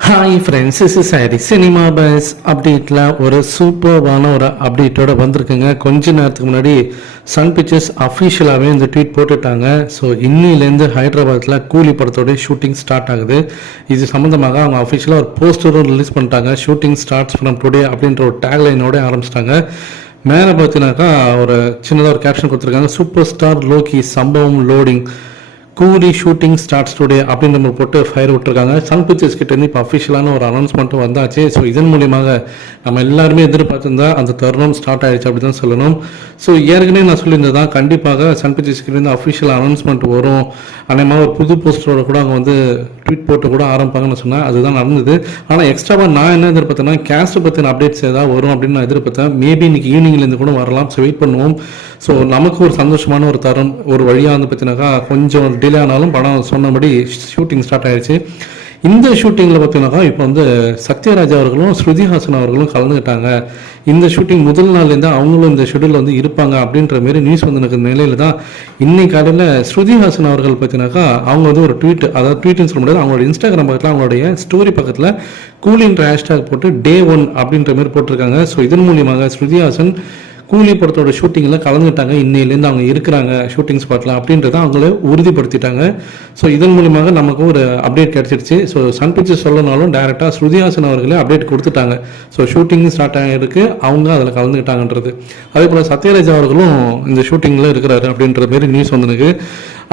Hi friends, this is Hari. Cinema bus அப்டேட்டில் ஒரு சூப்பர்வான ஒரு அப்டேட்டோட வந்திருக்குங்க. கொஞ்ச நேரத்துக்கு முன்னாடி சன் பிக்சர்ஸ் அஃபிஷியலாகவே இந்த ட்வீட் போட்டுட்டாங்க. ஸோ இன்னிலேருந்து ஹைதராபாத்தில் கூலி படத்தோடைய ஷூட்டிங் ஸ்டார்ட் ஆகுது. இது சம்மந்தமாக அவங்க அஃபிஷியலாக ஒரு போஸ்டரும் ரிலீஸ் பண்ணிட்டாங்க. ஷூட்டிங் ஸ்டார்ட்ஸ் ஃப்ரம் டுடே அப்படின்ற ஒரு டேக்லைனோட ஆரம்பிச்சிட்டாங்க. மேலே பார்த்தீங்கன்னாக்கா ஒரு சின்னதாக ஒரு கேப்ஷன் கொடுத்துருக்காங்க. சூப்பர் ஸ்டார் லோகி சம்பவம் லோடிங் கூலி ஷூட்டிங் ஸ்டார்ட்ஸ் டுடே அப்படின்னு நம்ம போட்டு ஃபயர் விட்டுருக்காங்க. சன் பிக்சர்ஸ் கிட்டேருந்து இப்போ அஃபிஷியலான ஒரு அனௌன்ஸ்மெண்ட்டும் வந்தாச்சு. ஸோ இதன் மூலியமாக நம்ம எல்லாருமே எதிர்பார்த்துருந்தா அந்த தருணம் ஸ்டார்ட் ஆகிடுச்சு அப்படி தான் சொல்லணும். ஸோ ஏற்கனவே நான் சொல்லியிருந்தது தான், கண்டிப்பாக சன் பிக்சர்ஸ் கிட்டேருந்து அஃபிஷியல் அனௌன்ஸ்மெண்ட் வரும். அதேமாதிரி ஒரு புது போஸ்டரோட கூட அவங்க வந்து ட்வீட் போட்டு கூட ஆரம்பிப்பாங்கன்னு சொன்னால் அதுதான் நடந்தது. ஆனால் எக்ஸ்ட்ராவாக நான் என்ன எதிர்பார்த்தேன்னா கேஸ்ட்டை பற்றின அப்டேட்ஸ் ஏதாவது வரும் அப்படின்னு நான் எதிர்பார்த்தேன். மேபி இன்னைக்கு ஈவினிங்லேருந்து கூட வரலாம். ஸோ வெயிட் பண்ணுவோம். ஸோ நமக்கு ஒரு சந்தோஷமான ஒரு தரம் ஒரு வழியாக வந்து பார்த்தீங்கன்னாக்கா கொஞ்சம் டிலே ஆனாலும் படம் சொன்னபடி ஷூட்டிங் ஸ்டார்ட் ஆயிடுச்சு. இந்த ஷூட்டிங்கில் பார்த்தீங்கன்னாக்கா இப்போ வந்து சத்யராஜ் அவர்களும் ஸ்ருதிஹாசன் அவர்களும் கலந்துக்கிட்டாங்க. இந்த ஷூட்டிங் முதல் நாள்லேருந்து அவங்களும் இந்த ஷெடியூலில் வந்து இருப்பாங்க அப்படின்ற மாரி நியூஸ் வந்து எனக்கு நிலையில தான் இன்னைக்கு காலையில் ஸ்ருதிஹாசன் அவர்கள் பார்த்தீங்கன்னாக்கா அவங்க வந்து ஒரு ட்வீட், அதாவது ட்வீட்னு சொல்ல முடியாது, அவங்களோட இன்ஸ்டாகிராம் பக்கத்தில் அவங்களுடைய ஸ்டோரி பக்கத்தில் கூலின்ற ஹேஷ்டாக் போட்டு Day 1 அப்படின்ற மாதிரி போட்டிருக்காங்க. ஸோ இதன் மூலியமாக ஸ்ருதிஹாசன் கூலி படத்தோட ஷூட்டிங்கில் கலந்துட்டாங்க. இன்னையிலேருந்து அவங்க இருக்கிறாங்க ஷூட்டிங் ஸ்பாட்டில் அப்படின்றத அவங்கள உறுதிப்படுத்திட்டாங்க. ஸோ இதன் மூலியமாக நமக்கு ஒரு அப்டேட் கிடச்சிருச்சு. ஸோ சன் பிக்சர்ஸ் சொல்லனாலும் டேரெக்டாக ஸ்ருதிஹாசன் அவர்களே அப்டேட் கொடுத்துட்டாங்க. ஸோ ஷூட்டிங் ஸ்டார்ட் ஆகிருக்கு, அவங்க அதில் கலந்துக்கிட்டாங்கன்றது. அதே போல் சத்யராஜ் அவர்களும் இந்த ஷூட்டிங்கில் இருக்கிறாரு அப்படின்ற மாரி நியூஸ் வந்துருக்கு.